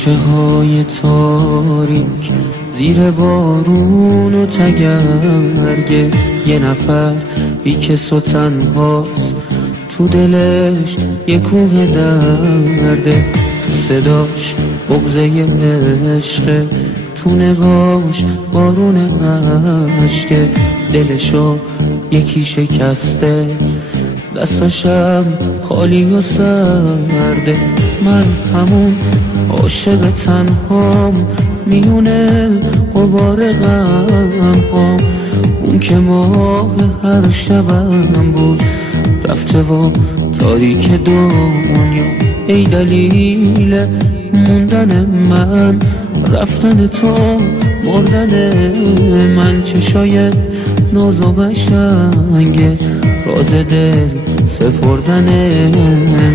کوچه های تاریک زیر بارون و تگرگه یه نفر بیکس و تنهاست، تو دلش یه کوه درده، تو صداش بغضه عشقه، تو نگاش بارون عشقه، دلشو یکی شکسته، دستاشم خالی و سرده. من همون عاشق تنهام میونه غبار غمهام، اون که ماه هر شبم بود رفته و تاریک دنیا. ای دلیل موندن من، رفتن تو مردن من، چشای ناز و قشنگه، راز دل سپردن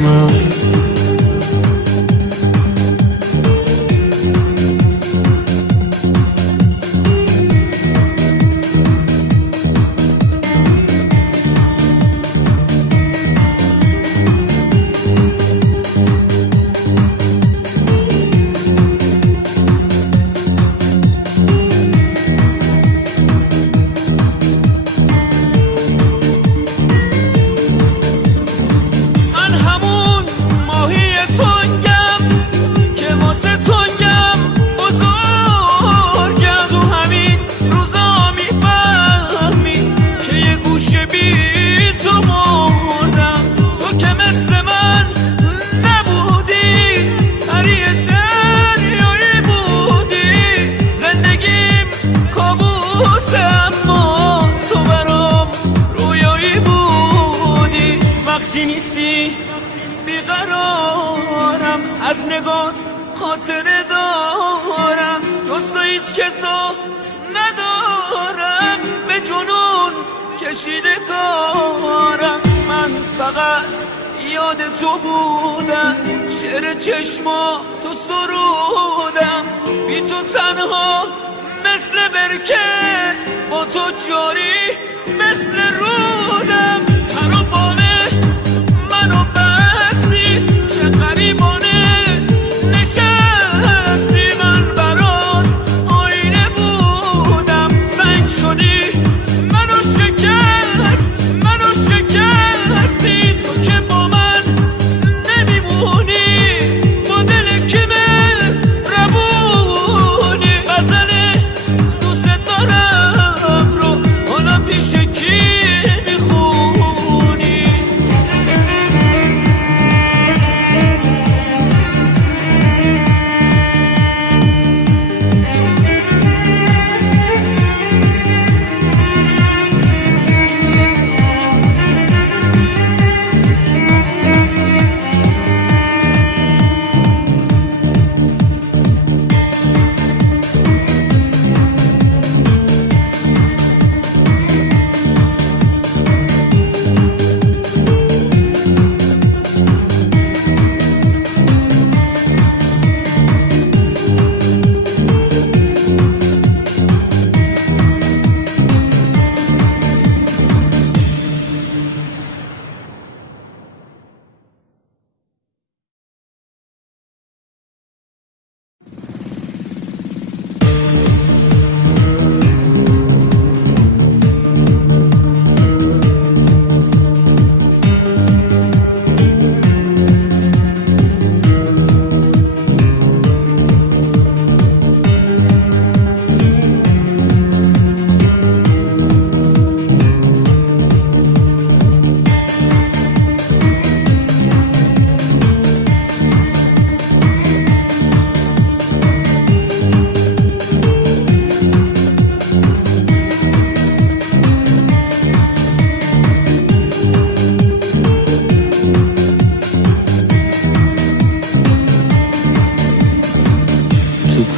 من. نیستی بیقرارم، از نگات خاطره دارم، دوست هیچ کسو ندارم، به جنون کشیده کارم. من فقط یاد تو بودم، شعر چشما تو سرودم، بی تو تنها مثل برکه، با تو جاری مثل رودم. منو بستی چه غریبانه نشستی، من برات آینه بودم، سنگ شدی منو شکستی، تو که با من نمیمونی، با دل که ربونی. غزل دوست دارم رو حالا پیش کی میخونی؟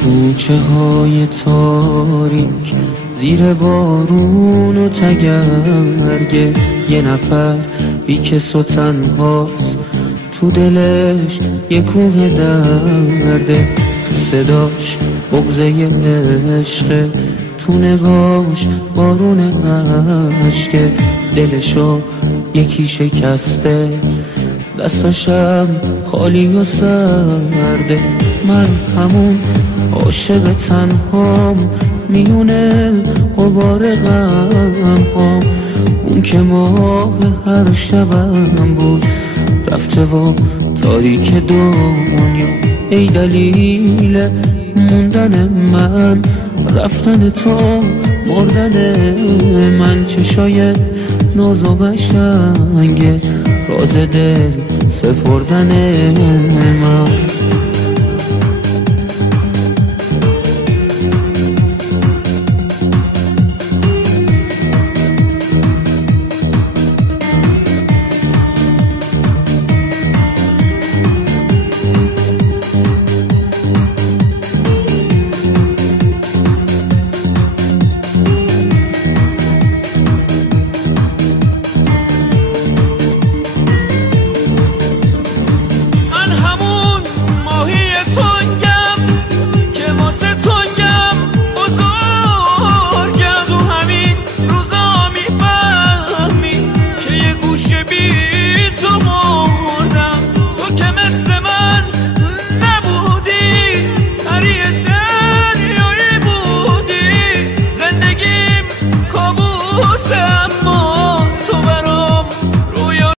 کوچه های تاریک زیر بارون و تگرگه یه نفر بیکس و تنهاست، تو دلش یه کوه درده، تو صداش بغضه عشقه، تو نگاش بارون عشقه، دلشو یکی شکسته، دستاشم خالی و سرده. من همون عاشق تنهام میونه غبار غم هام، اون که ماه هر شبم بود رفته و تاریک دنیا. ای دلیل موندن من، رفتن تو مردن من. چشای ناز و قشنگه راز دل سپردن من.